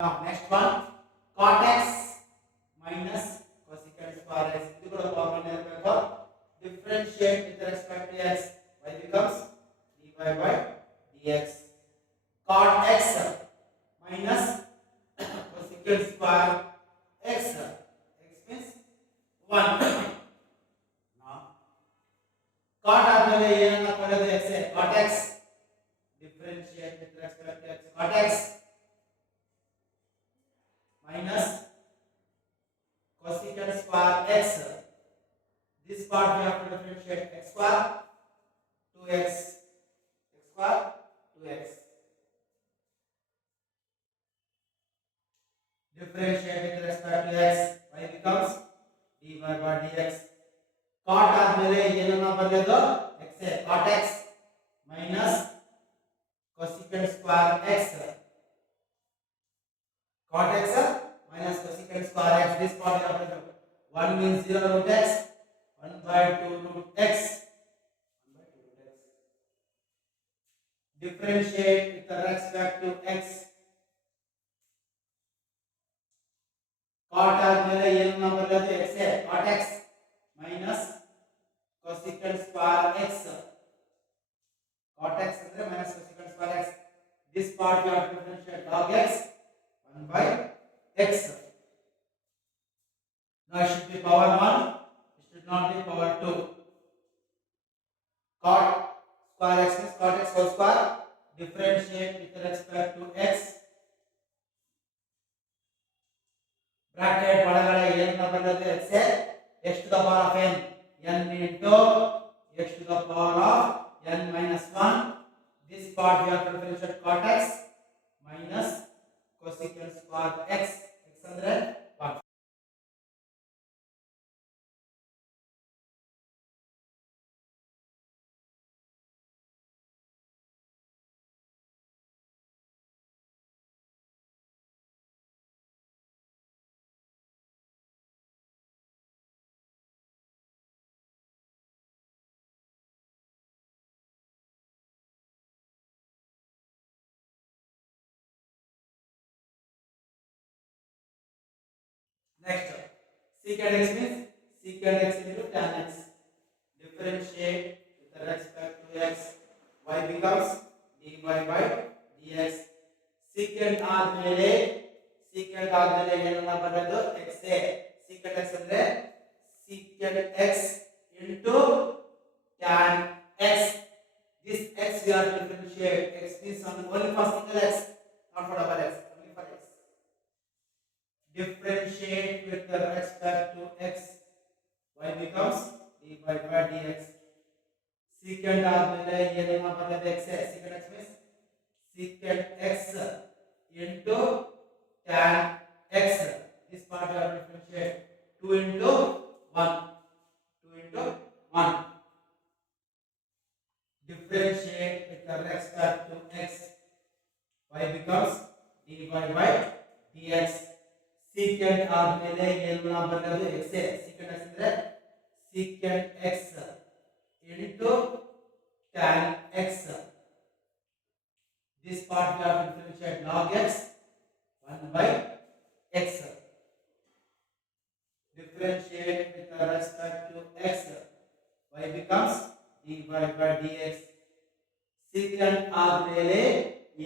Now next one, cot x minus cosecant square x. ಇದು ಕೂಡ formula ಇರಬೇಕು. Differentiate with respect to x. Y becomes dy by dx. Cot x minus cosecant square x. X means 1. Now cot ಆದ್ಮೇಲೆ ಏನನ್ನ ಬರೆಯೋದು x cot x. Differentiate with respect to x. Cot x minus cosecant square x. This part we have to differentiate x square 2x, x square 2x. Differentiate with respect to x. Y becomes dy by dx. Cot ಆದ್ಮೇಲೆ ಏನನ್ನ ಬರೆಯೋದು x cot x minus cosecant square x. Cot x minus cosecant square x. This part you have to do. 1 means 0 root x. 1 by 2 root x. 1 by 2 root x. Differentiate with respect to x. Cot ಆದ್ಮೇಲೆ ಏನನ್ನ ಬರೆಯೋದು x cot x minus cosecant square x. Cot x ಅಂದ್ರೆ minus cosecant square x. This part you have to differentiate log x 1 by x. Now it should be power 1, it should not be power 2. Cot square x means cot x whole square. Differentiate with respect to x. Bracket ಒಳಗಡೆ ಏನನ್ನ ಬರೆಯೋದು x x to the power of n into x to the power of n minus 1. This part we have to differentiate cot x minus cosecant square x. X ಅಂದ್ರೆ 1. Next, secant x means secant x into tan x. Differentiate with respect to x. Y becomes dy by dx. Secant ಆದ್ಮೇಲೆ ಏನನ್ನ ಬರೆಯೋದು x secant x ಅಂದ್ರೆ secant x into tan x. This x we are to differentiate. X means only for single x, not for double x, only for x. Differentiate with respect to x. Y becomes dy by dx. Secant ಆದ್ಮೇಲೆ ಏನನ್ನ ಬರೆಯೋದು x secant x means secant x into tan x. This part you have to differentiate 2 into 1. 2 into 1. Differentiate with respect to x. Y becomes dy by dx. Secant ಆದ್ಮೇಲೆ ಏನನ್ನ ಬರೆಯೋದು x secant x ಅಂದ್ರೆ secant x into tan x. This part we have to differentiate log x 1 by x. Differentiate with respect to x. Y becomes dy by dx. Secant ಆದ್ಮೇಲೆ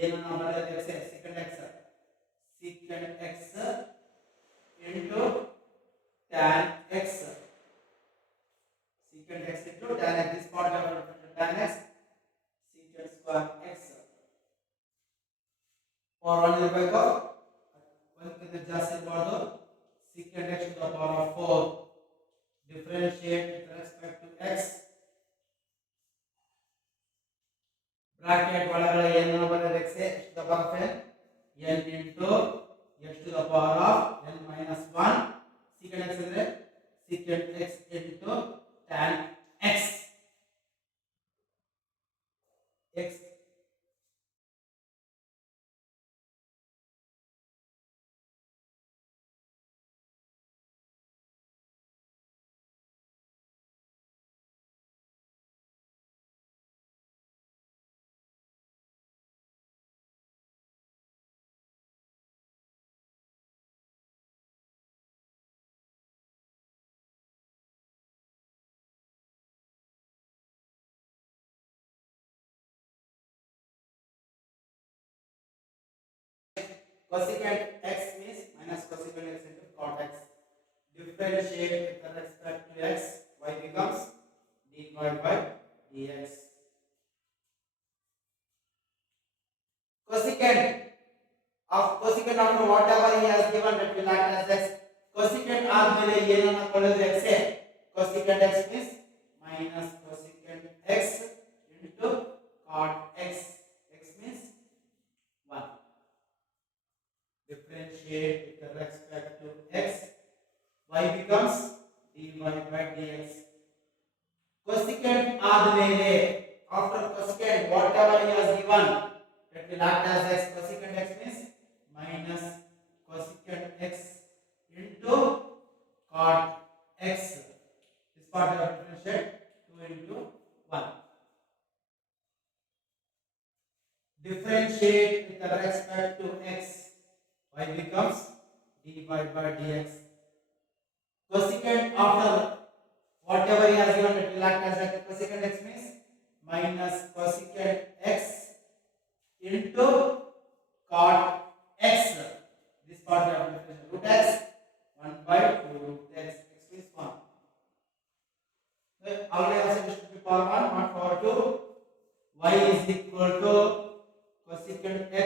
ಏನನ್ನ ಬರೆಯೋದು x secant x into tan x. Secant x into tan x. This part we have to differentiate tan x secant square x. For 1 ಇರಬೇಕು 1 ಕಿಂತ ಜಾಸ್ತಿ ಇರಬಾರ್ದು. Secant x to the power of 4. Differentiate with respect to x. Bracket ಒಳಗಡೆ ಏನನ್ನ ಬರೆಯೋದು x to the power of n into x to the power of n minus 1. Secant x ಅಂದ್ರೆ secant x into tan x. X cosecant x means minus cosecant x into cot x. Differentiate with respect to x, y becomes dy by dx. Cosecant cosecant after whatever he has given that will act as x. Cosecant ಆದ್ಮೇಲೆ ಏನನ್ನ ಕೊಡೋದು x cosecant x means minus cosecant x into cot x. X means 1. Differentiate with respect to x, y becomes dy by dx. Cosecant ಆದ್ಮೇಲೆ after cosecant whatever he has given that will act as x. Cosecant x means minus cosecant x into cot x. This part you have to differentiate 2 into 1. Differentiate with respect to x, y becomes dy by dx. Cosecant after whatever he has given it will act as x. Cosecant x means minus cosecant x into cot x. This part we have to differentiate. Root x 1 by 2 root x. X means 1. Our answer is to be power 1 not power 2. Y is equal to cosecant x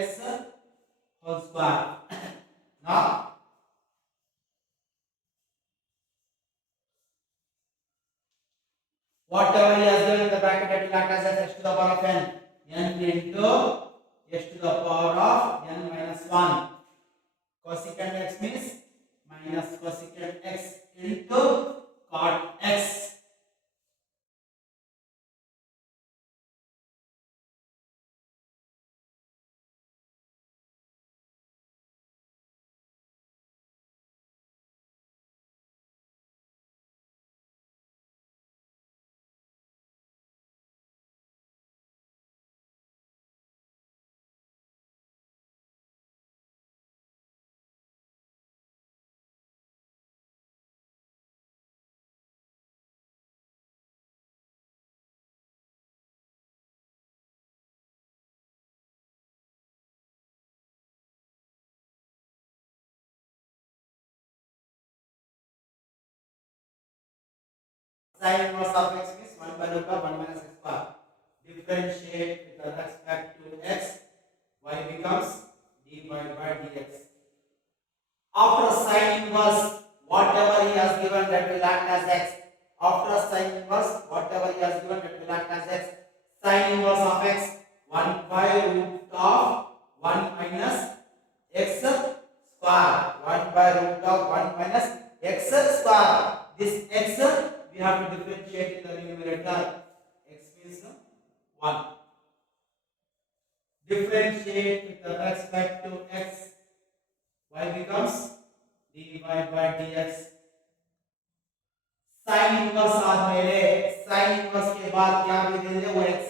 whole square. Now whatever he has given in the bracket that will act as x to the power of n. N into x to the power of n minus 1. Cosecant x means minus cosecant x into cot x. Sin inverse of x means 1 by root of 1 minus x square. Differentiate with respect to x, y becomes dy by dx. After sin inverse, whatever he has given that will act as x. After sin inverse, whatever he has given that will act as x. Sin inverse of x 1 by root of 1 minus x square. 1 by root of 1 minus x square. This x we have to differentiate in the numerator. X means 1. Differentiate with respect to x, y becomes dy by dx. sin inverse आदमेले sin inverse के बाद क्या भी दे दे वो x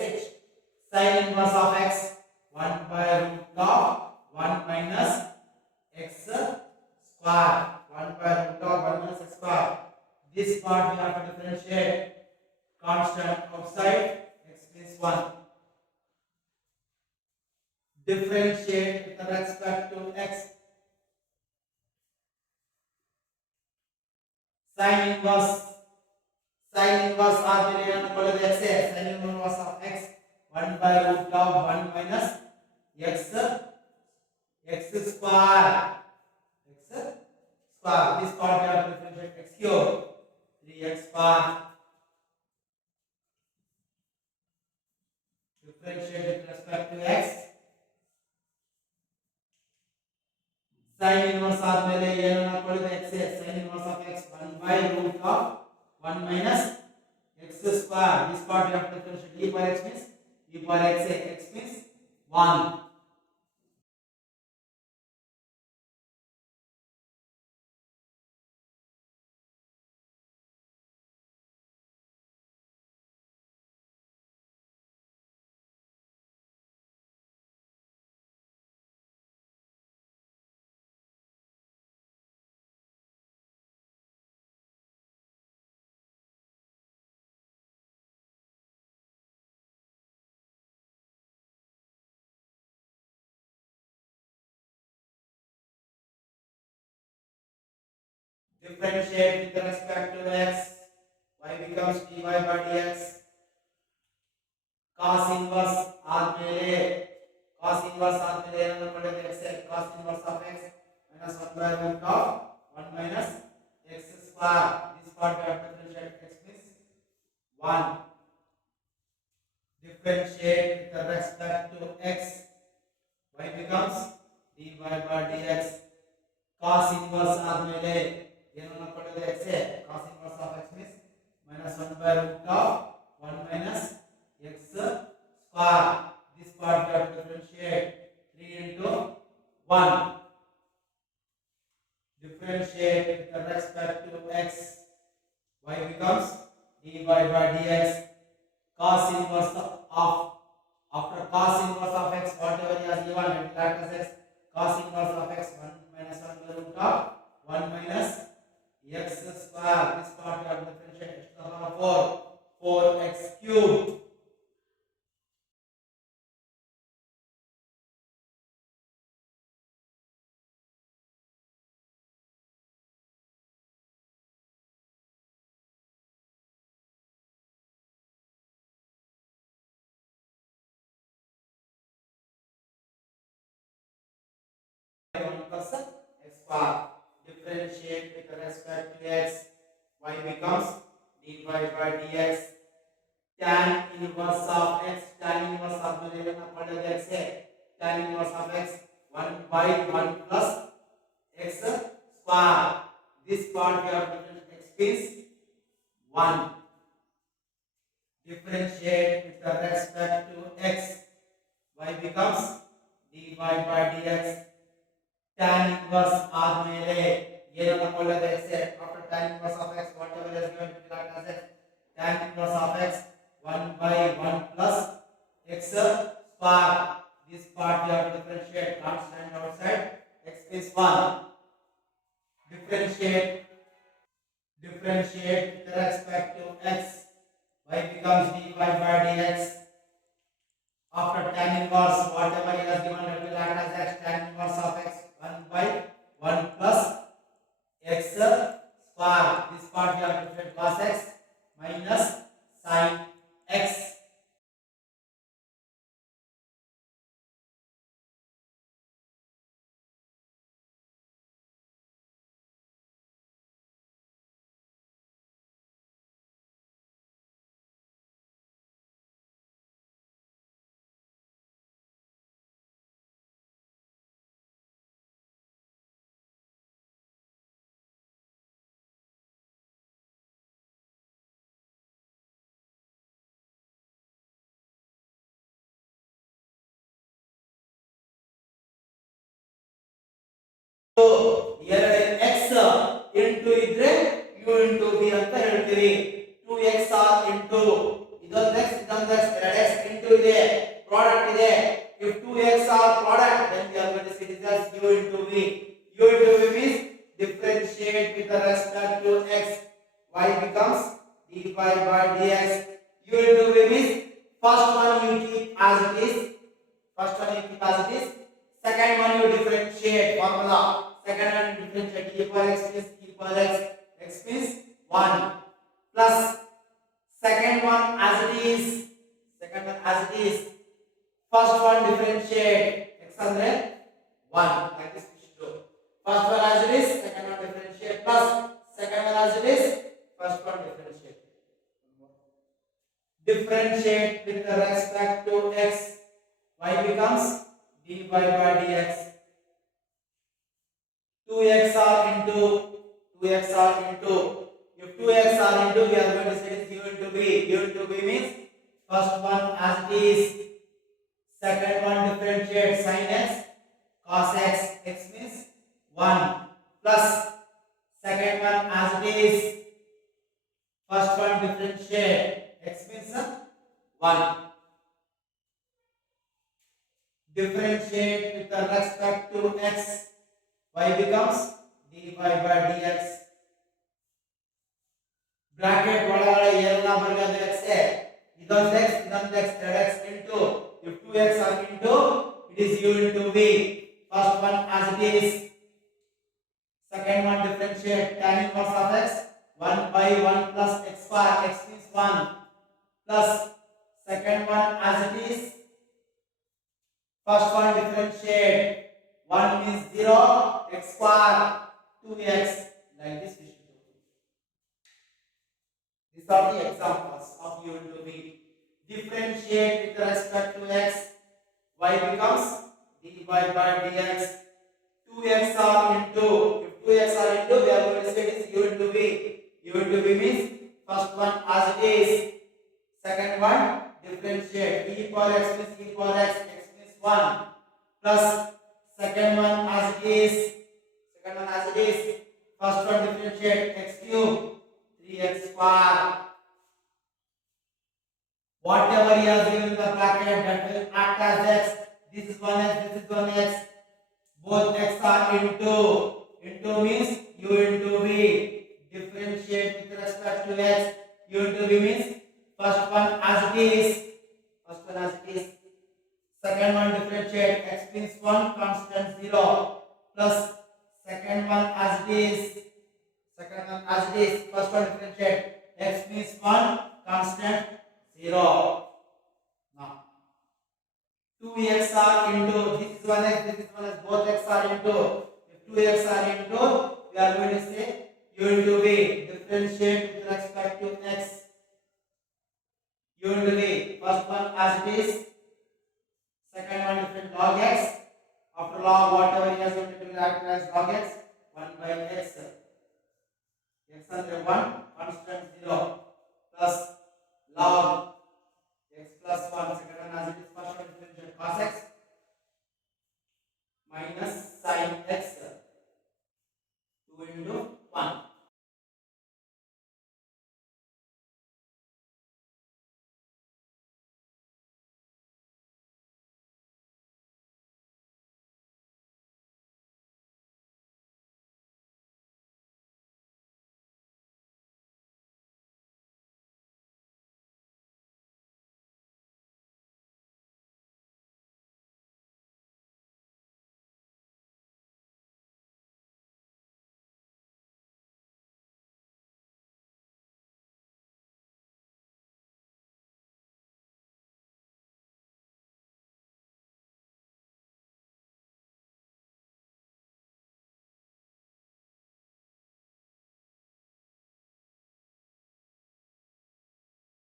sin inverse of x 1 by root of 1 minus x square. 1 by root of 1 minus x square. This part we have to differentiate. Constant outside x means 1. Differentiate with respect to x. Sin inverse ಆದ್ಮೇಲೆ ಏನು ಕೊಡೋದು x sin inverse of x 1 by root of 1 minus x square. This part we have to differentiate x cube 3x square. Differentiate with respect to x. sin inverse ಆದ್ಮೇಲೆ ಏನನ್ನ ಕೊಡೋದು x sin inverse of x 1 by root of 1 minus x square. This part you have to differentiate. E power x means e power x means 1. differentiate with respect to x, y becomes dy by dx. cos inverse ಆದ್ಮೇಲೆ ಏನನ್ನು ಮಾಡಿದ್ರೆ x cos inverse of x minus 1 by root of 1 minus x square. This part we have to differentiate. X means 1. Differentiate with respect to x, y becomes dy by dx. cos inverse ಆದ್ಮೇಲೆ ಏನನ್ನು ಮಾಡಿದ್ರೆ x cos inverse of x means minus 1 by root of 1 minus x square. This part we have to differentiate. 3 into 1. Differentiate with respect to x, y becomes dy by dx. cos inverse of, after cos inverse of x, whatever he has given, it will act as x. cos inverse of x 1 minus 1 by root of 1 minus x square. This part we have to differentiate. X to the power 4 4x cubed. Plus x bar. Differentiate with respect to x, y becomes dy by dx. Tan inverse of x, tan inverse of x, tan inverse of x 1 by 1 plus x square. This part we have to differentiate. X means 1. Differentiate with respect to x, y becomes dy by dx. tan inverse ಆದ್ಮೇಲೆ ಏನನ್ನ ಕೊಳ್ಳೋದು x after tan inverse of x whatever is given to that as x. tan inverse of x 1 by 1 plus x square. This part we have to differentiate. Can't stand outside. X is 1. Differentiate with respect to x, y becomes dy by dx. After tan inverse whatever it has given it will act as x. tan inverse of x 1 by 1 plus x square. This part we have to differentiate. cos x minus sin x. So here x into ಇದ್ರೆ u into v ಅಂತ ಹೇಳ್ತೀವಿ. 2x r into ಇದೊಂದು x ಇದೊಂದು x 2x into ಇದೆ product ಇದೆ. if 2x r product then we are going to see this as u into v. u into v means differentiate with respect to x, y becomes dy by dx. u into v means first one you keep as it is, second one you differentiate formula. Second one you differentiate. e power x means e power x means 1 plus second one as it is, first one differentiate x andre 1 like this we should do. First one as it is, second one differentiate plus second one as it is, first one differentiate. Differentiate with respect to x, y becomes dy by dx. 2x r into if 2x r into we are going to say this u into v. u into v means first one as it is, second one differentiate sin x cos x, x means 1 plus second one as it is, first one differentiate x means 1. Differentiate with respect to x, y becomes dy by dx. Bracket ಒಳಗಡೆ ಏನನ್ನ ಬರೆಯೋದು x ಇದೊಂದು x 2x into if 2x are into it is u into v. First one as it is, second one differentiate tan inverse of x, 1 by 1 plus x square, x means 1, plus second one as it is, first one differentiate, 1 means 0, x square, 2x, like this we should do. These are the examples of u into v. Differentiate with respect to x, y becomes dy by dx. 2x are into, if 2x are into, we are going to say it is u into v. U into v means first one as it is, second one differentiate, e power x means e power x, x means 1, plus second one as it is, first one differentiate, x cube, 3x square. Whatever he has given in the bracket, that will act as x. This is 1x, this is 1x. Both x are into. Into means u into v. Differentiate with respect to x. U into v means first one as it is. Second one differentiate, x means 1, constant 0. Plus second one as it is. First one differentiate, x means 1, constant 0. Now 2x are into, this is 1x, both x are into. If 2x are into, we are going to say u into v. Differentiate with respect to x. U into v. First one as it is, second one different log x. After log, whatever he has given to act as log x, 1 by x. X under 1, constant 0, plus log x plus 1, second one as it is, first one differentiate cos x, minus sin x, 2 into 1.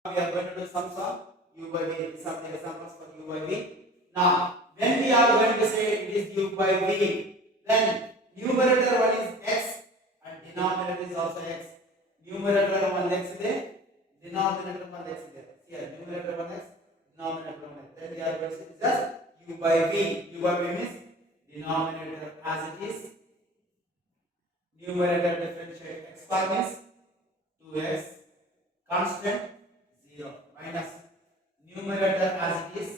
We are going to do sums of u by v. These are the examples for u by v. Now, when we are going to say it is u by v, then numerator one is x and denominator is also x. Numerator one x there, denominator one x there. Here, numerator one x, denominator one x. Then we are going to say just u by v. U by v means denominator as it is. Numerator differentiate, x square means 2x, constant 0, minus numerator as it is,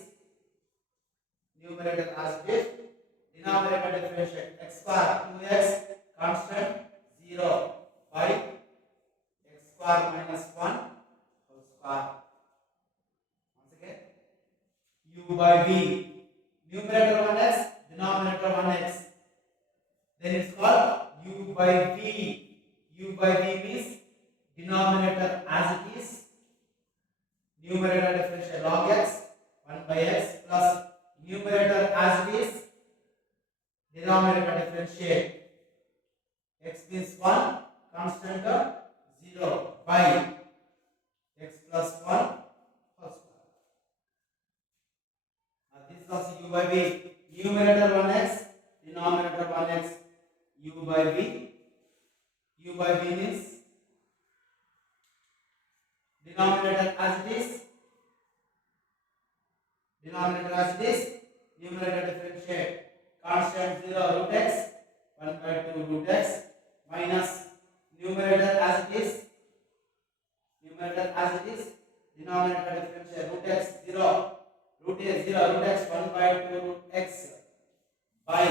denominator differentiate, x square 2x, constant 0, by x square minus 1 whole square. Once again, u by v, numerator 1x, denominator 1x, then it's called u by v. U by v means denominator as it is, numerator differentiate log x, 1 by x, plus numerator as it is, denominator differentiate, x means 1, constant 0, by x plus 1 whole square. Now this is also u by v. Numerator 1x, denominator 1x, u by v. U by v means denominator as it is, numerator differentiate, constant 0 root x, 1 by 2 root x, minus numerator as it is, denominator differentiate root x 0, root x 1 by 2 root x, by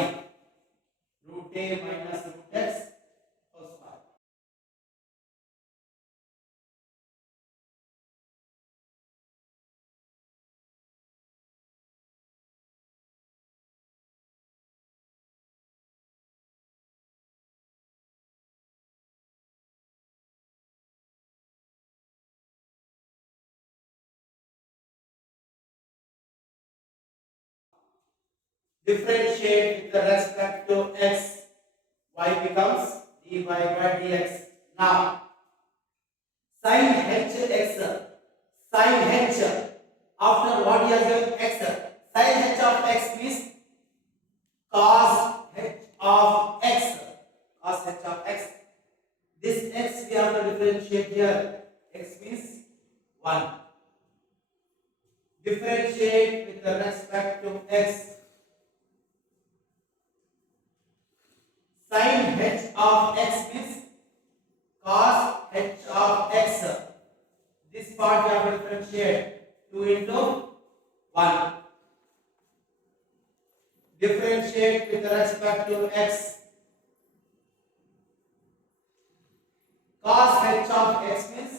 root a minus root x differentiate with respect to x, y becomes dy by dx. Now sin hx, sin h, after what he has given x, sin h of x means cos h of x, cos h of x. This x we have to differentiate here. X means 1. Differentiate with respect to x. Sin h of x means cos h of x. This part we have to differentiate. 2 into 1. Differentiate with respect to x. Cos h of x means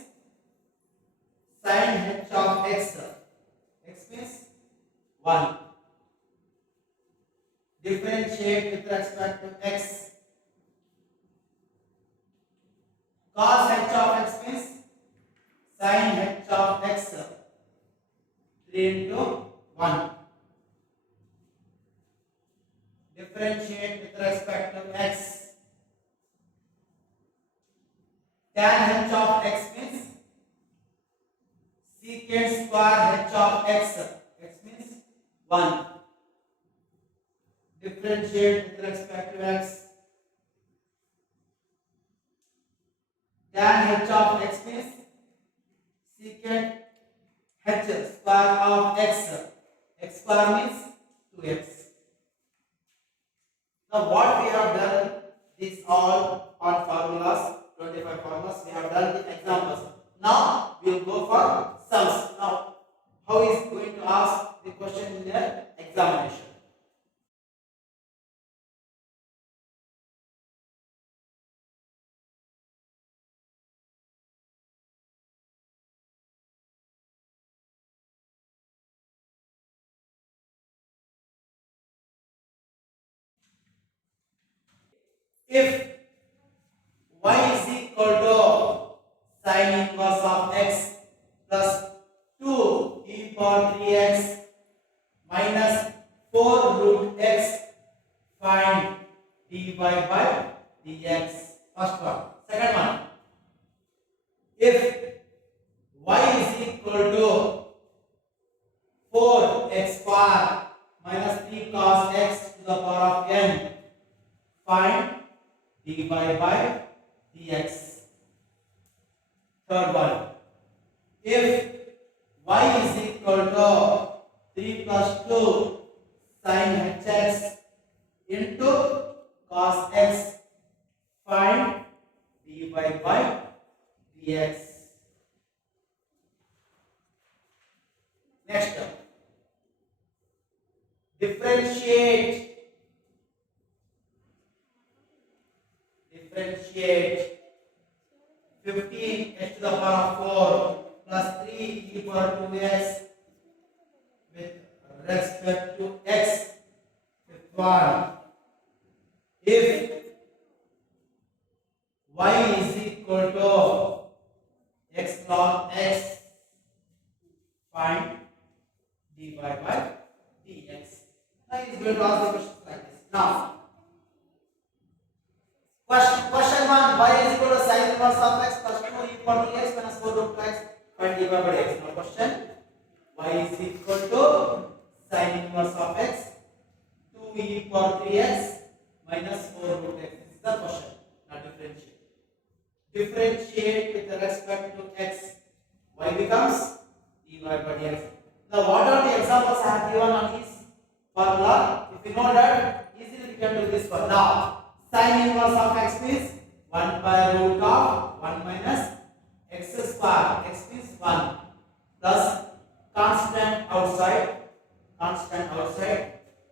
sin h of x. X means 1. Differentiate with respect to x. Cos h of x means sin h of x. 3 into 1. Differentiate with respect to x. Tan h of x means secant square h of x. X means 1. Differentiate with respect to x. Tan h of x means secant h square of x. X square means 2x. Now what we have done, these all on formulas, 25 formulas, we have done the examples. Now we will go for sums. Now how is going to ask the question in the examination? If y is equal to sin inverse of x plus 2 e power 3x minus 4 root x, find dy by dx. First one. Second one. If y is equal to 4x square minus 3 cos x to the power of n, find dy by dx. Third one. If y is equal to 3 plus 2 sin hx into cos x, find dy by dx. Next term. Differentiate 15 x to the power of 4 plus 3 e power 2x with respect to x. Fifth one. If y is equal to x log x, find dy by dx. Now he is going to ask the question like this. Now question 1, y is equal to sin inverse of x plus 2 e power to x minus 4 root x, find dy by dx. Now question, y is equal to sin inverse of x 2 e power 3x minus 4 root x. This is the question. Now differentiate. Differentiate with respect to x, y becomes dy by dx. Now what are the examples I have given on this formula? If you know that, easily we can do this one. Now sin inverse of x means 1 by root of 1 minus x square. X means 1 plus constant outside.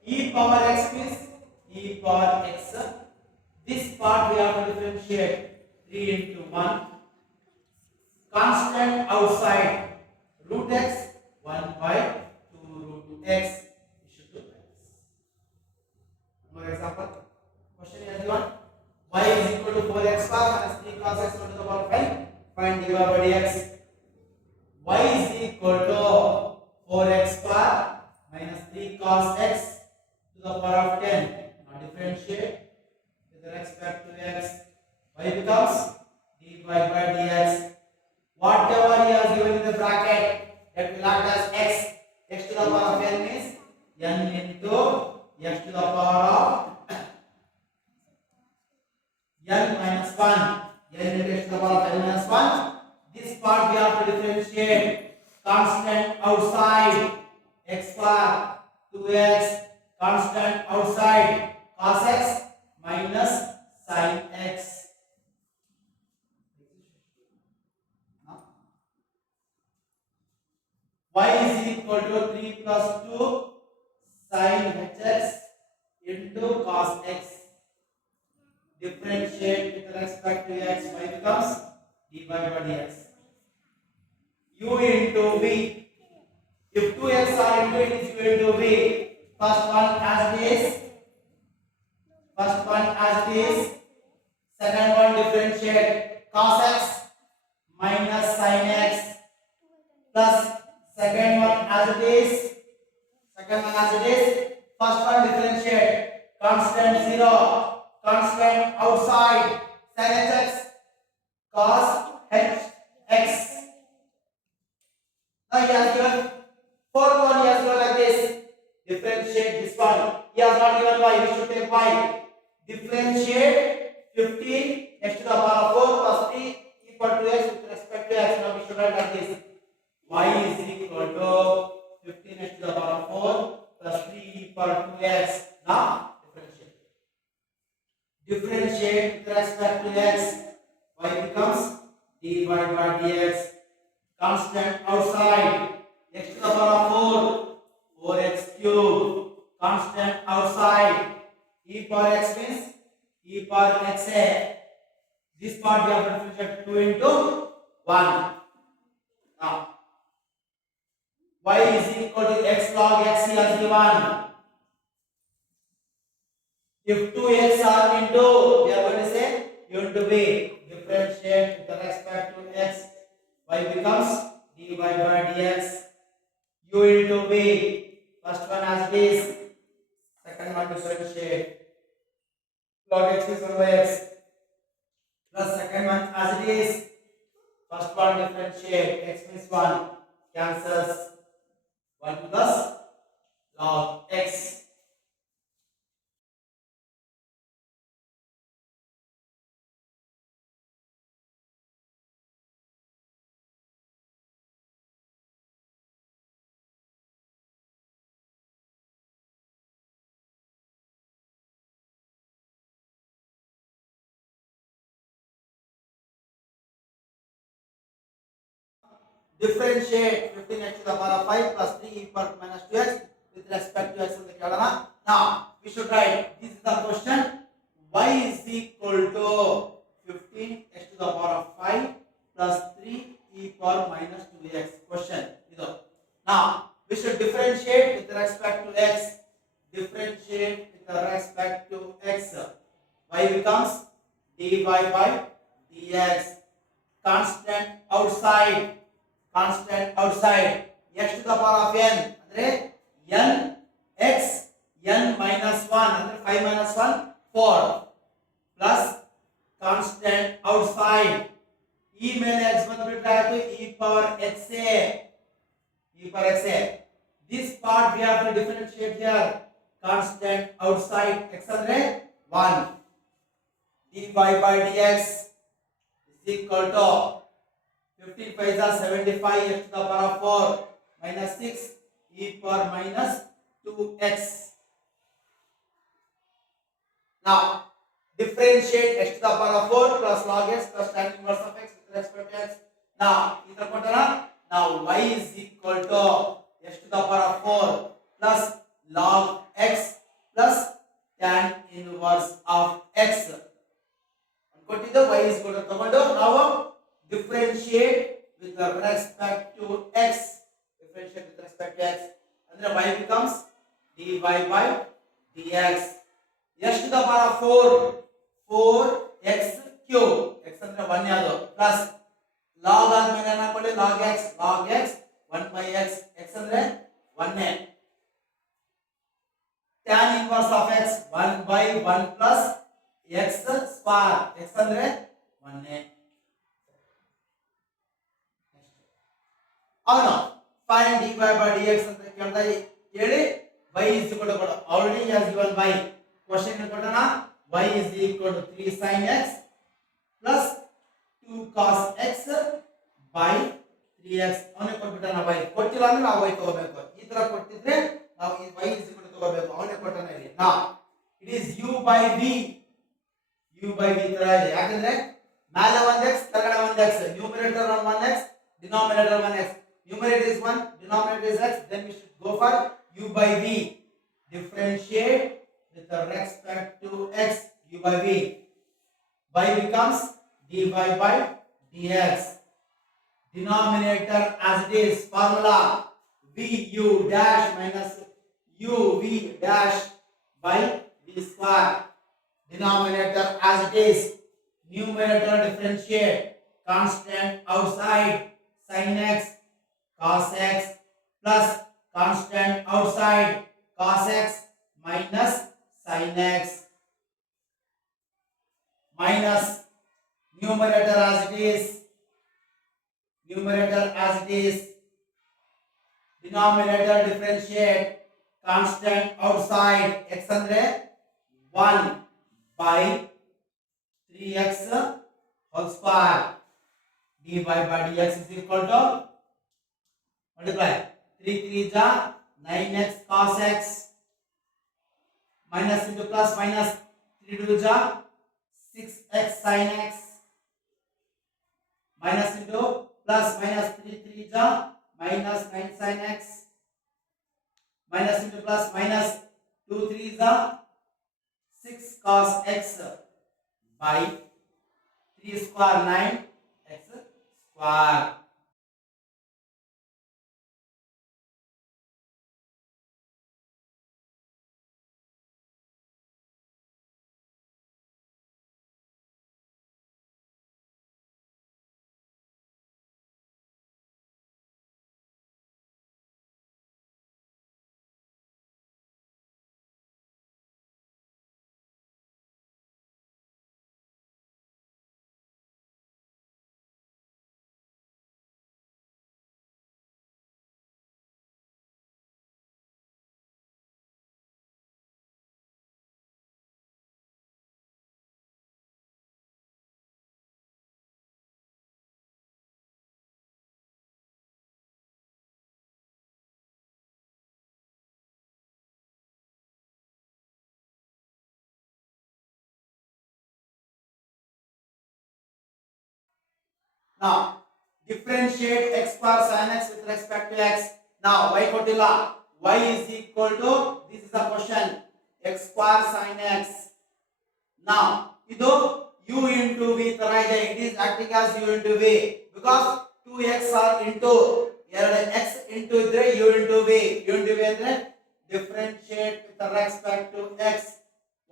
E power x means e power x. This part we have to differentiate. 3 into 1. Constant outside. Root x 1 by 2 root x. You should do this. One more example. Question is given. Y is equal to 4x square minus 3 cos x to the power of 5. Find dy by dx. Y is equal to 4x square minus 3 cos x to the power n means n into x to the power of n minus 1. N into x to the power of n minus 1. This part we have to differentiate. Constant outside x bar 2x, constant outside cos x minus sin x. Y is equal to 3 plus 2 sin hx into cos x. Differentiate with respect to x. Y becomes dy by dx. U into v. If 2x are into it is u into v. First one as this. First one as this. Second one differentiate cos x minus sin x plus second one as it is. Second one as it is. First one differentiate constant 0, constant outside sin hx cos hx. Now he has given fourth one, he has given like this. Differentiate this one. He has not given y, we should take y. Differentiate 15 x to the power of 4 plus 3 equal to x with respect to x. Now we should write like this. Y is equal to 15 x to the power of 4 plus 3 equal to x. Now differentiate. Differentiate with respect to x. Y becomes dy by dx. Constant outside x to the power of 4 4x cube. Constant outside e power x means e power xa. This part we have to differentiate 2 into 1. Now y is equal to x log x is given. If 2x are into, we are going to say u into v. Differentiate with respect to x. Y becomes dy by dx. U into v. First one as this. Second one differentiate. Log x is 1 by x. Plus second one as it is. First one differentiate. X means 1. Cancels. 1 plus log x. Differentiate 15x to the power of 5 plus 3 equal to minus 2x with respect to x in the Kerala. Now we should write, this is the question, y is equal to 15x to the power of 5 plus 3 equal minus 2x. Question. Now we should differentiate with respect to x. Differentiate with respect to x. Y becomes dy by dx. Constant outside. Constant outside x to the power of n andre n x n minus 1 andre 5 minus 1 4 plus constant outside e ಮೇಲೆ x ಬಂದ್ಬಿಟ್ರೆ ಆಯ್ತು e power xa. This part we have to differentiate here. Constant outside x andre 1 dy by dx is equal to 15 5 are 75 x to the power of 4 minus 6 e power minus 2x. Now differentiate x to the power of 4 plus log x plus tan inverse of x with respect to x. Now now y is equal to x to the power of 4 plus log x plus tan inverse of x. Ankotido y is equal to ತಗೊಂಡು ನಾವು differentiate with respect to x. Differentiate with respect to x. Andre y becomes dy by dx. x to the power of 4x cube. x andre 1 yadu plus log ಆದ್ಮೇಲೆ ಏನಾಗ್ಕೊಳ್ಳಿ log x 1 by x. x andre 1 tan inverse of x 1 by 1 plus x square. x andre 1. ಅವನು find dy by dx ಅಂತ ಕೇಳ್ತಾ ಕೇಳಿ y is equal to already has given y question ಏನು ಕೊಟ್ಟನ y is equal to 3 sin x plus 2 cos x by 3x ಅವನೇ ಕೊಟ್ಬಿಟ್ಟನ y ಕೊಟ್ಟಿಲ್ಲ ಅಂದ್ರೆ ನಾವು y ತಗೋಬೇಕು ಈ ತರ ಕೊಟ್ಟಿದ್ರೆ ನಾವು ಈ y is equal to ತಗೋಬೇಕು ಅವನೇ ಕೊಟ್ಟನ ಇಲ್ಲಿ ನಾ it is u by v ತರ ಇದೆ ಯಾಕಂದ್ರೆ ಮೇಲೆ 1x ಕೆಳಗಡೆ 1x numerator 1x denominator 1x numerator is 1 denominator is x then we should go for u by v differentiate with respect to x u by v y becomes dy by dx denominator as it is formula vu dash minus uv dash by v square denominator as it is numerator differentiate constant outside sin x cos x plus constant outside cos x minus sin x minus numerator as it is denominator differentiate constant outside x andre 1 by 3x whole square dy by dx is equal to multiply 3 3 ja 9x cos x minus into plus minus 3 2 ja 6x sin x minus into plus minus 3 3 ja minus 9 sin x minus into plus minus 2 3 ja 6 cos x by 3 square 9 x square now differentiate x square sin x with respect to x now y ಕೊಟ್ಟಿಲ್ಲ y is equal to this is the question x square sin x now ಇದು u into v ತರ ಇದೆ it is acting as u into v because 2x are into 2x into ಇದ್ರೆ u into v ಅಂದ್ರೆ differentiate with respect to x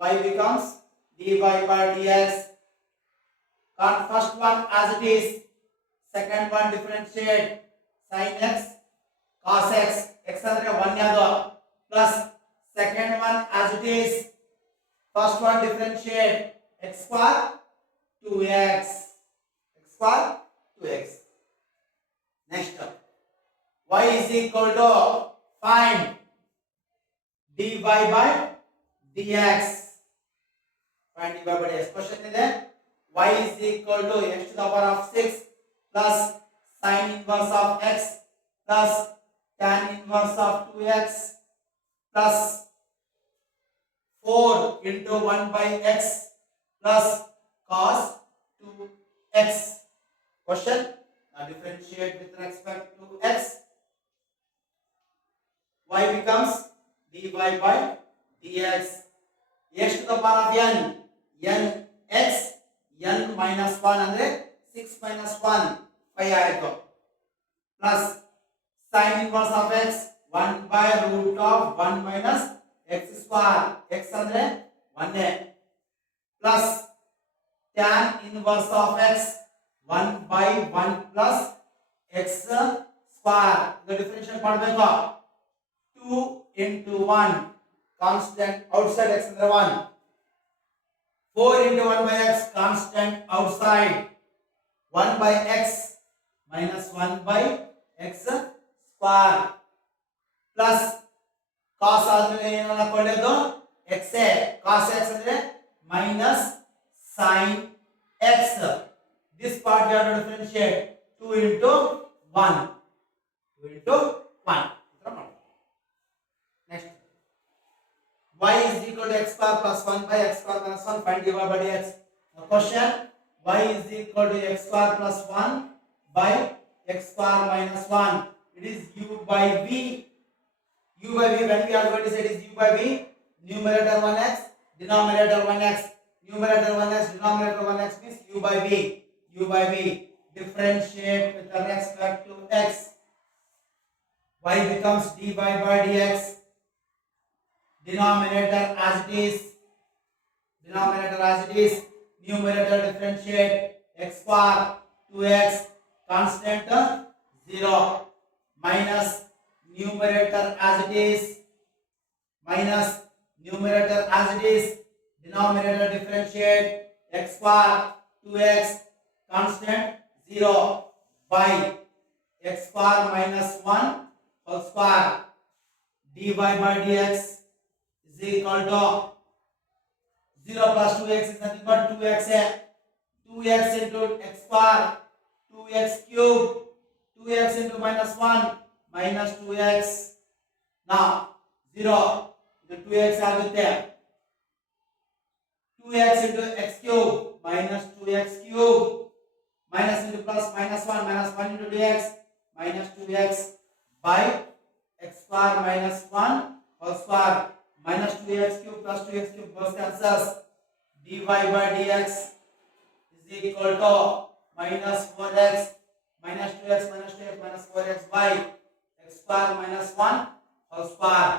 y becomes dy by dx first one as it is second one differentiate sin x cos x x andre 1 yado plus second one as it is first one differentiate x square 2x next y is equal to find dy by dx find dy by dx question ide y is equal to x to the power of 6 plus sin inverse of x plus tan inverse of 2x plus 4 into 1 by x plus cos 2x question now differentiate with respect to x y becomes dy by dx x to the power of n x n minus 1 andre 6 minus 1 5 ಆಯಿತು plus sin inverse of x 1 by root of 1 minus x square x andre 1 plus tan inverse of x 1 by 1 plus x square the differential ಮಾಡಬೇಕು 2 into 1 constant outside x andre 1 4 into 1 by x constant outside 1 by x minus 1 by x square plus ಕಾಸ್ ಆದ್ಮೇಲೆ ಏನನ್ನ ಕೊಳ್ಳೋದು x A cos x ಅಂದ್ರೆ minus sin x. This part we have to differentiate 2 into 1. 2 into 1. Next, y is equal to x square plus 1 by x square minus 1. Find dy by dx. Now question, y is equal to x square plus 1 by x square minus 1. It is u by v. U by v, when we are going to say it is u by v, numerator 1x, denominator 1x. Numerator 1x, denominator 1x means u by v. U by v. Differentiate with respect to x. Y becomes dy by dx. Denominator as it is. Denominator as it is. Numerator differentiate x square 2x constant 0 minus numerator as it is minus numerator as it is. Denominator differentiate x square 2x constant 0 by x square minus 1 whole square. Dy by dx is equal to 0 plus 2x is nothing but 2x. 2x into x square 2x cube 2x into minus 1 minus 2x. Now 0 the 2x ಆಗುತ್ತೆ 2x into x cube minus 2x cube minus into plus minus 1 into dx minus 2x by x square minus 1 whole square minus 2x cube plus 2x cube both cancels. Dy by dx is equal to minus 4x minus 2x minus 2x minus 4x by x square minus 1 whole square.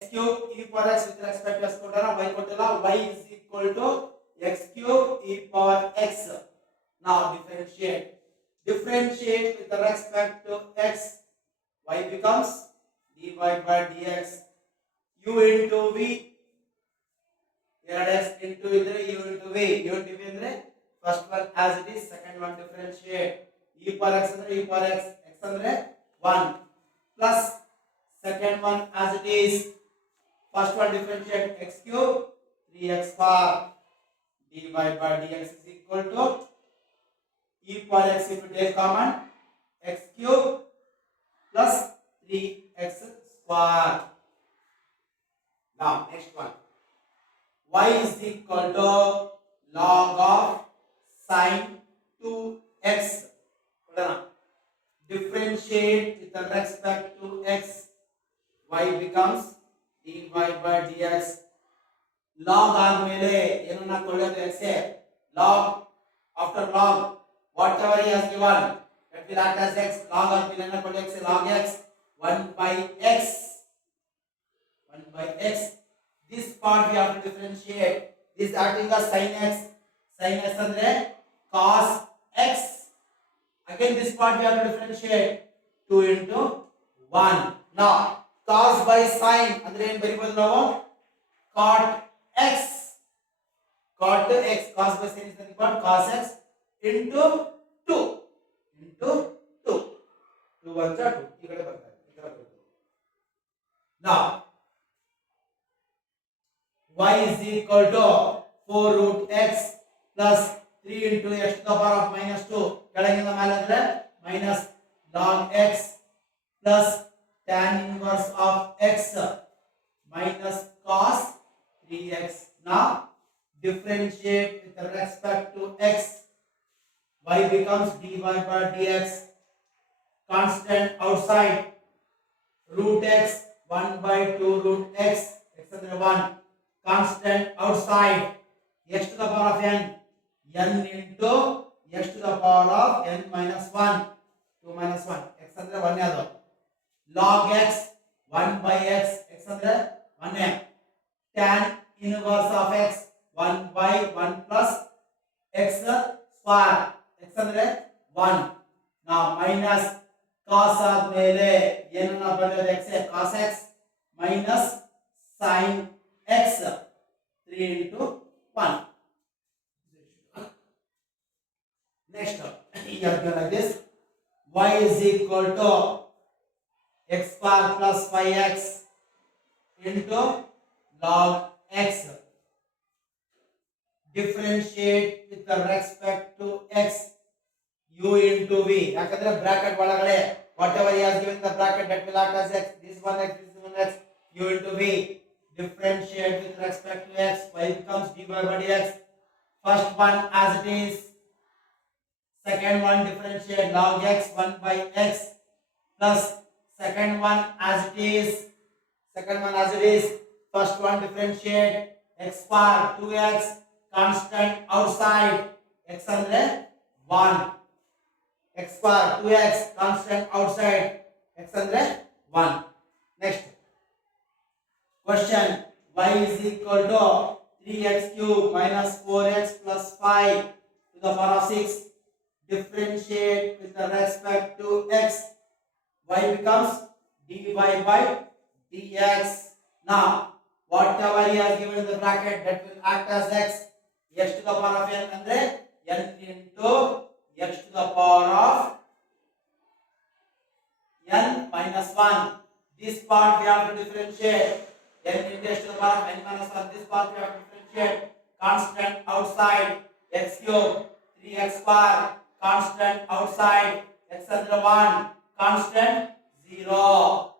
X cube e power x with respect to x ಕೊಟ್ಟರ y ಕೊಟ್ಟಲ್ಲ y is equal to x cube e power x. Now differentiate with respect to x. Y becomes dy by dx. U into v 2x into ಇದ್ರೆ u into v. u into v ಅಂದ್ರೆ first one as it is, second one differentiate. e power x ಅಂದ್ರೆ e power x, x ಅಂದ್ರೆ 1 plus second one as it is. First one differentiate x cube 3x square dy by dx is equal to e power x if you take common x cube plus 3x square. Now next one, y is equal to log of sin 2x. Differentiate with respect to x. Y becomes dy by dx. log ಆದ್ಮೇಲೆ ಏನನ್ನ ಕೊಳ್ಳೋದು x. log after log whatever he has given that will act as x. log ಆದ್ಮೇಲೆ ಏನನ್ನ ಕೊಳ್ಳೋ x log x 1 by x. 1 by x. This part we have to differentiate. This acting as sin x. Sin x ಅಂದ್ರೆ cos x. Again this part we have to differentiate 2 into 1. Now cos by sin ಅಂದ್ರೆ ಏನು ಬರಿಬಹುದು ನಾವು cot x. cot x cos by sin is nothing but cos x into 2 into 2. 2 1 2 ಈ ಕಡೆ ಬರ್ತದೆ ಈ ಕಡೆ ಬರ್ತದೆ. Now y is equal to 4 root x plus 3 into x to the power of minus 2 ಕೆಳಗಿಂದ ಮೇಲೆ ಅಂದ್ರೆ minus log x plus tan inverse of x minus cos 3x. Now differentiate with respect to x. Y becomes dy by dx. Constant outside root x 1 by 2 root x. X under 1. Constant outside x to the power of n. N into x to the power of n minus 1. 2 1 x ಅಂದ್ರೆ 1 ಯಾವುದು log x 1 by x x ಅಂದ್ರೆ 1 tan inverse of x 1 by 1 plus x square x ಅಂದ್ರೆ 1 now minus cos ಆದ್ಮೇಲೆ ಏನನ್ನ ಬರೆಯೋದು x cos x minus sin x 3 into 1. Next here like this y is equal to x square plus 5x into log x. Differentiate with respect to x u into v. ಯಾಕಂದ್ರೆ bracket ಒಳಗಡೆ whatever he has given the bracket that will act as x. This one x, this one x, u into v. Differentiate with respect to x. Y becomes dy by dx. First one as it is. Second one differentiate log x 1 by x plus second one as it is. Second one as it is. First one differentiate x square 2x constant outside x andre 1 x square 2x constant outside x andre 1. Next question y is equal to 3x cube minus 4x plus 5 to the power of 6. Differentiate with respect to x. Y becomes dy by dx. Now whatever he has given in the bracket that will act as x. X to the power of n andre n into x to the power of n minus 1. This part we have to differentiate. N into x to the power of n minus 1. This part we have to differentiate. Constant outside x cube 3x square. Constant outside x under 1. Constant 0.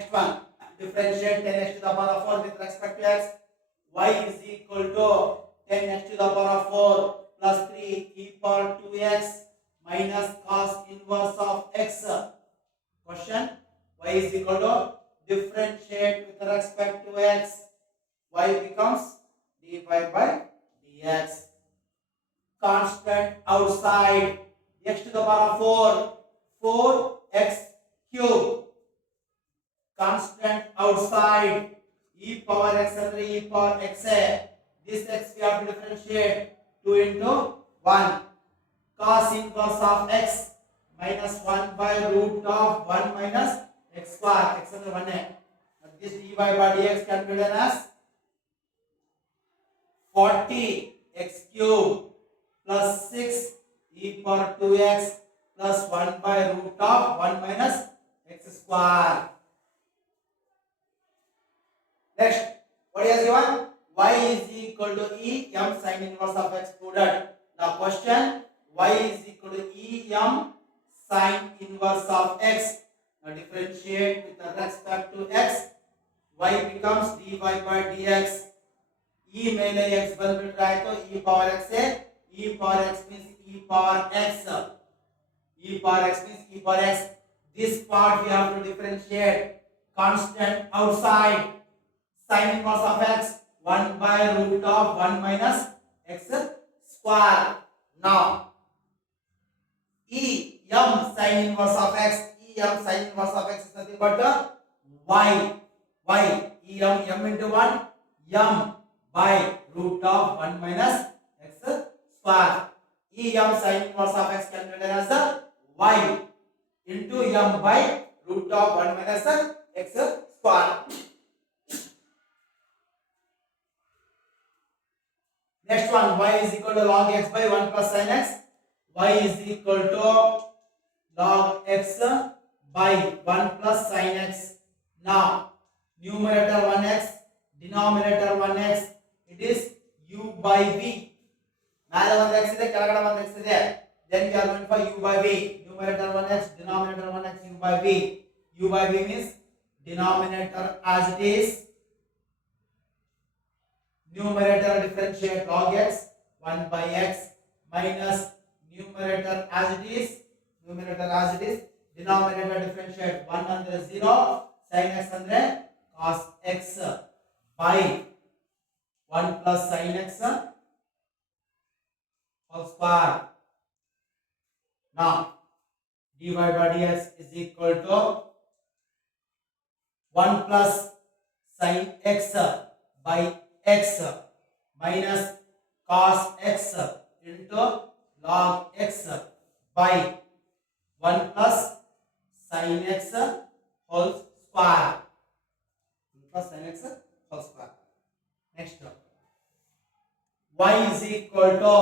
Next one, differentiate 10x to the power of 4 with respect to x. Y is equal to 10x to the power of 4 plus 3 e power 2x minus cos inverse of x. Question, y is equal to differentiate with respect to x. Y becomes dy by dx. Constant outside x to the power of 4 4x cube. Constant outside e power x under e power x. This x we have to differentiate 2 into 1 cos inverse of x minus 1 by root of 1 minus x square x under 1. This dy by dx can be written as 40 x cube plus 6 e power 2x plus 1 by root of 1 minus x square. Next, what is given? Y is equal to E m sin inverse of x proved. Now question, y is equal to E m sin inverse of x. Now differentiate with respect to x. Y becomes dy by dx. E ಮೇಲೆ x ಬಂದ್ಬಿಟ್ರೆ ಆಯ್ತು e power x e power x means e power x. E power x means e power x. This part we have to differentiate. Constant outside sin inverse of x 1 by root of 1 minus x square. Now e m sin inverse of x sin inverse of x is nothing but y e m into 1 m by root of 1 minus x square. E m sin inverse of x can be written as y into m by root of 1 minus x square. Next one, y is equal to log x by 1 plus sin x. Y is equal to log x by 1 plus sin x. Now numerator 1x, denominator 1x. It is u by v. ಮೇಲೆ ಒಂದು x ಇದೆ, ಕೆಳಗಡೆ ಒಂದು x ಇದೆ. Then we are going for u by v. Numerator 1x, denominator 1x, u by v. U by v means denominator as it is, numerator differentiate log x 1 by x minus numerator as it is, denominator differentiate 1 andre 0 sin x andre cos x by 1 plus sin x whole square. Now dy by dx is equal to 1 plus sin x by x minus cos x into log x by 1 plus sin x whole square. 1 plus sin x whole square. Next one. Y is equal to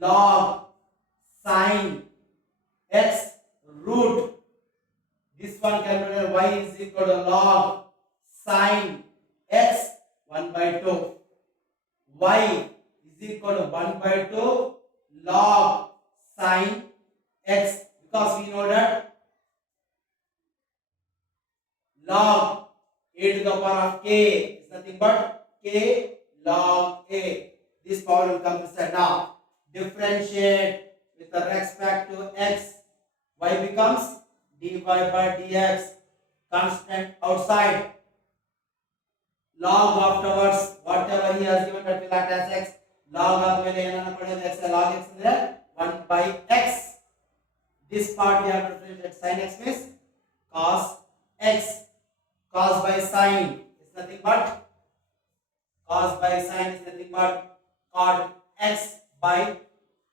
log sin x root. This one calculated y is equal to log sin x 1 by 2. Y is equal to 1 by 2 log sin x, because we know that log a to the power of k is nothing but k log a. This power will come inside. Now differentiate with respect to x. Y becomes dy by dx, constant outside. Log afterwards, whatever he has given, that will act as x. Log of x, log x is 1 by x. This part we have to differentiate. Sin x means cos x. Cos by sin is nothing but cot x by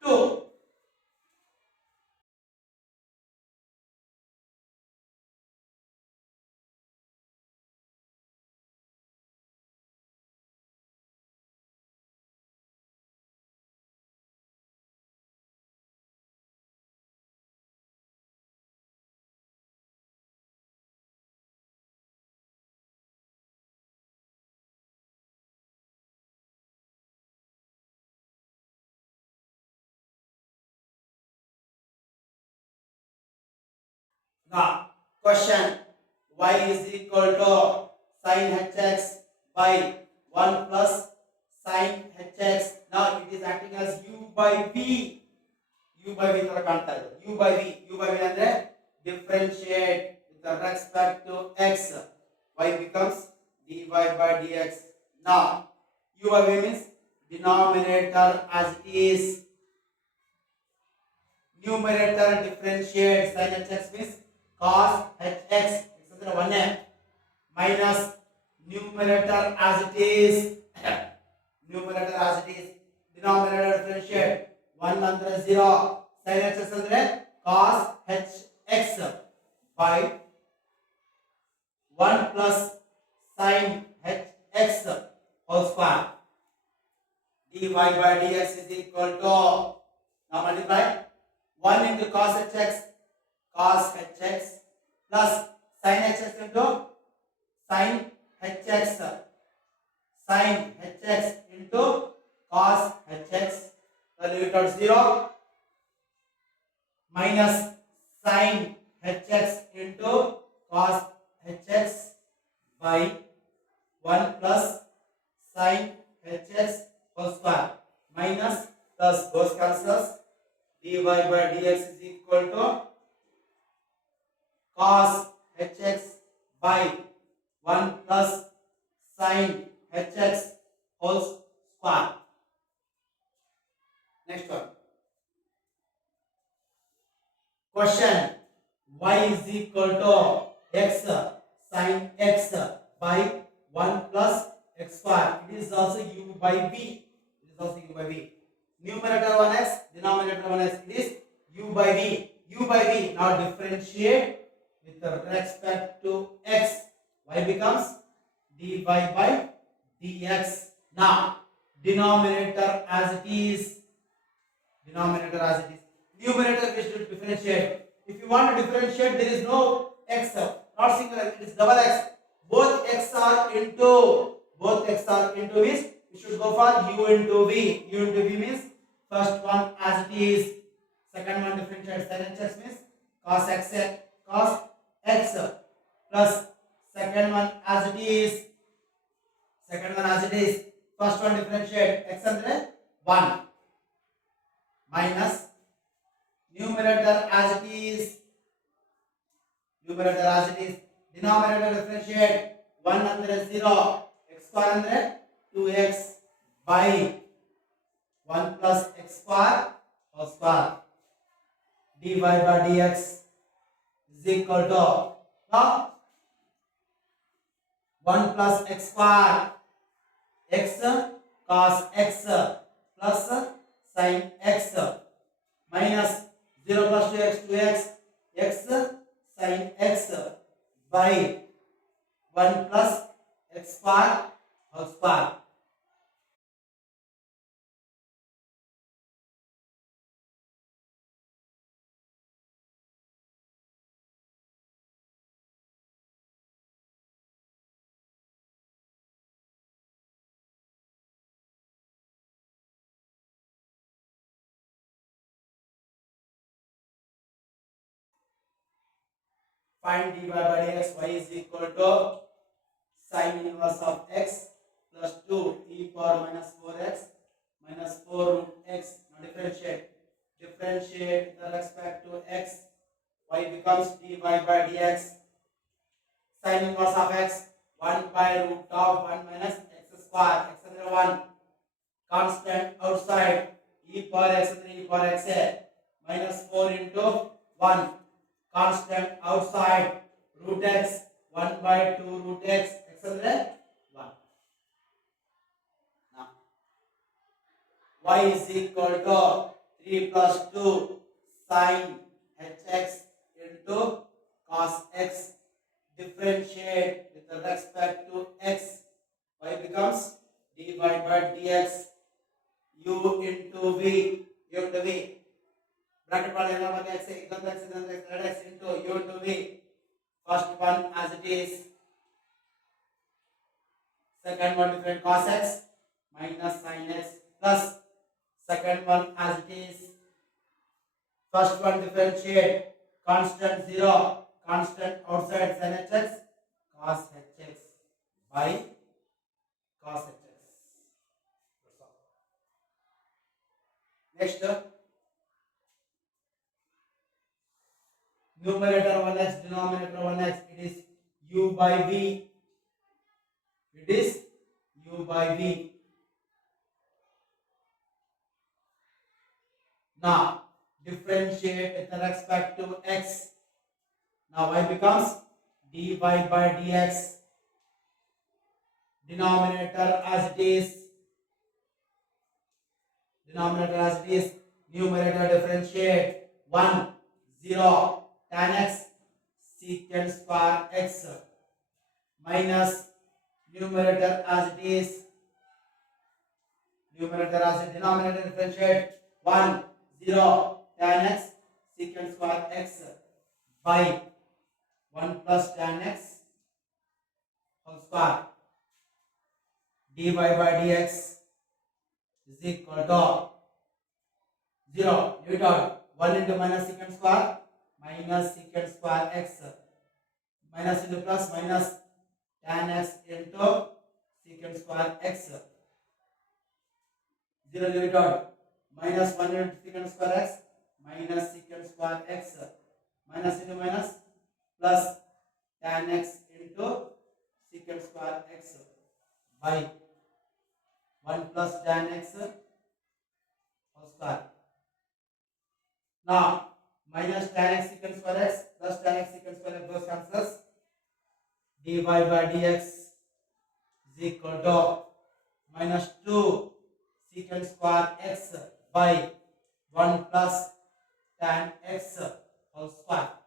2. Now question, y is equal to sin hx by 1 plus sin hx. Now it is acting as u by v. U by v ತರ ಕಾಣ್ತಾ ಇದೆ. u by v ಅಂದ್ರೆ differentiate with respect to x. Y becomes dy by dx. Now u by v means denominator as it is, numerator differentiate sin hx means cos hx, it's 1 minus numerator as it is, denominator differentiate 1 andre 0 sin hx andre cos hx by 1 plus sin hx whole square. dy by dx is equal to, now multiply 1 into cos hx plus sin hx into sin hx into cos hx, value at 0 minus sin hx into cos hx by 1 plus sin hx whole square, minus plus goes cancels, dy by dx is equal to cos hx by 1 plus sin hx whole square. Next one. Question, y is equal to x sin x by 1 plus x square. It is also u by v. Numerator 1x, denominator 1x. It is u by v. Now differentiate with respect to x. Y becomes dy by dx. Now denominator as it is. Numerator we should differentiate. If you want to differentiate, there is no x, not single x, it is double x. Both x are into means we should go for u into v. U into v means first one as it is, second one differentiate sin hx means cos x plus second one as it is. Second one as it is. First one differentiate. X andre 1 minus numerator as it is. Numerator as it is. Denominator differentiate. 1 andre 0. X square andre 2x by 1 plus x square whole square. dy by dx is equal to now 1 plus x square x cos x plus sin x minus 0 plus 2x 2x x sin x by 1 plus x square whole square. Find dy by dx. Y is equal to sin inverse of x plus 2 e power minus 4x minus 4 root x. Now differentiate. Differentiate with respect to x. Y becomes dy by dx. Sin inverse of x 1 by root of 1 minus x square. X under 1. Constant outside e power x under e power x minus 4 into 1. Constant outside root x 1 by 2 root x under 1. Now y is equal to 3 plus 2 sin hx into cos x. Differentiate with respect to x. Y becomes dy by dx u into v. U into v. Bracket value x x into u into v. First one as it is. Second one different cos x minus sin x plus second one as it is. First one differentiate constant 0 constant outside sin hx cos hx by cos hx. Next numerator 1x denominator 1x, it is u by v. It is u by v. Now differentiate with respect to x. Now y becomes dy by dx. Denominator as it is. Denominator as it is. Numerator differentiate 1 0 tan x secant square x minus numerator as it is. Numerator as it denominator differentiate 1 0 tan x secant square x by 1 plus tan x whole square. dy by dx is equal to 0 leave it out 1 into minus secant square minus secant square x minus into plus minus tan x into secant square x 0 leave it out minus 1 into secant square x minus secant square x minus into minus plus tan x into secant square x by 1 plus tan x whole square. Now minus tan x secant square x plus tan x secant square x goes cancels. dy by dx is equal to minus 2 secant square x by 1 plus tan x whole square.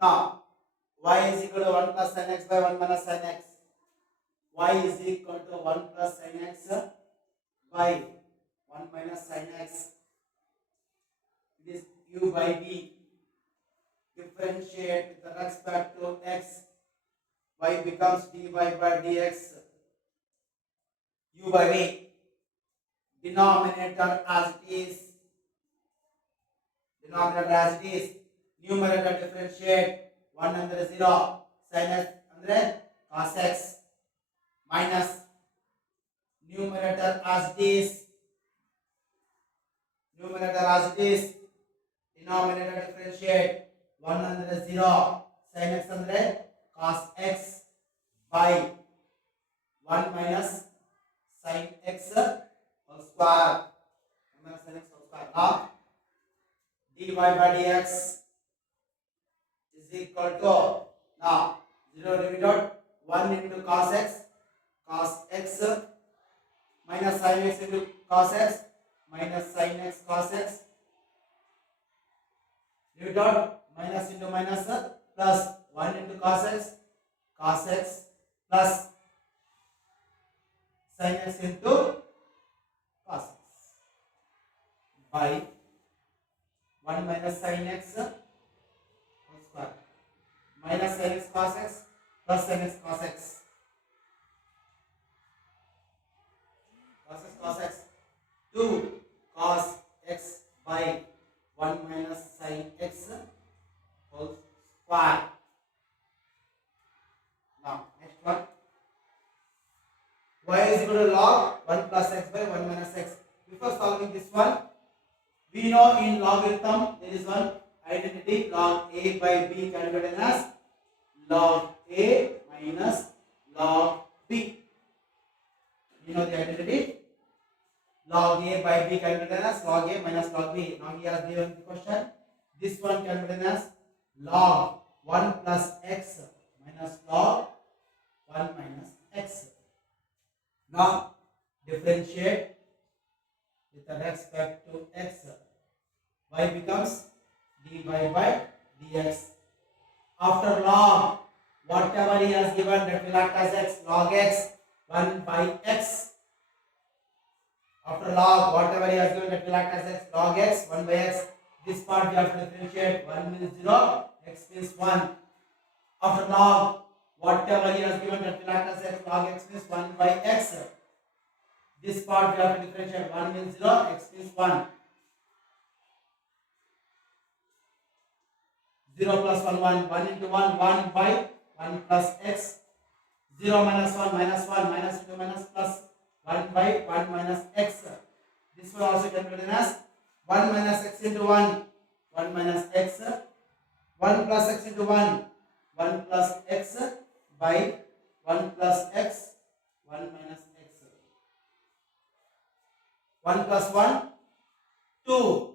Now, y is equal to 1 plus sin x by 1 minus sin x. Y is equal to 1 plus sin x by 1 minus sin x. It is u by v. Differentiate with respect to x. Y becomes dy by dx. U by v. Denominator as it is. Denominator as it is. Numerator differentiate. 1 under 0. Sin x under cos x. Minus numerator as it is. Numerator as it is. Denominator differentiate. 1 under 0. Sin x under cos x by 1 minus sin x whole square. 1 minus sin x whole square. Now dy by dx is equal to, now 0 divided 1 into cos x minus sin x into cos x minus sin x cos x divided minus into minus plus 1 into cos x plus sin x into cos x by 1 minus sin x whole square minus sin x cos x plus sin x cos x cos x 2 cos x by 1 minus sin x whole square. Now next one, y is equal to log 1 plus x by 1 minus x. Before solving this one, we know in logarithm there is one identity, log a by b calculated as log a minus log b. You know the identity, log a by b calculated as log a minus log b. Now he has given the question, this one calculated as log 1 plus x minus log 1 minus x. Now differentiate with respect to x. Y becomes dy by dx. After log, whatever he has given, that will act as x, log x 1 by x. After log, whatever he has given, that will act as x, log x 1 by x. This part we have to differentiate. 1 means 0, x means 1. After log, whatever he has given, that will act as x, log x means 1 by x. This part we have to differentiate. 1 means 0, x means 1. 0 plus 1, 1. 1 into 1, 1 by 1 plus x. 0 minus 1, minus 1. Minus into minus plus 1 by 1 minus x. This one also calculated as 1 minus x into 1. 1 minus x. 1 plus x into 1. 1 plus x by 1 plus x. 1 minus x. 1 plus 1, 2.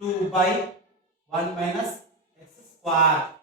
2 by 1 minus x square.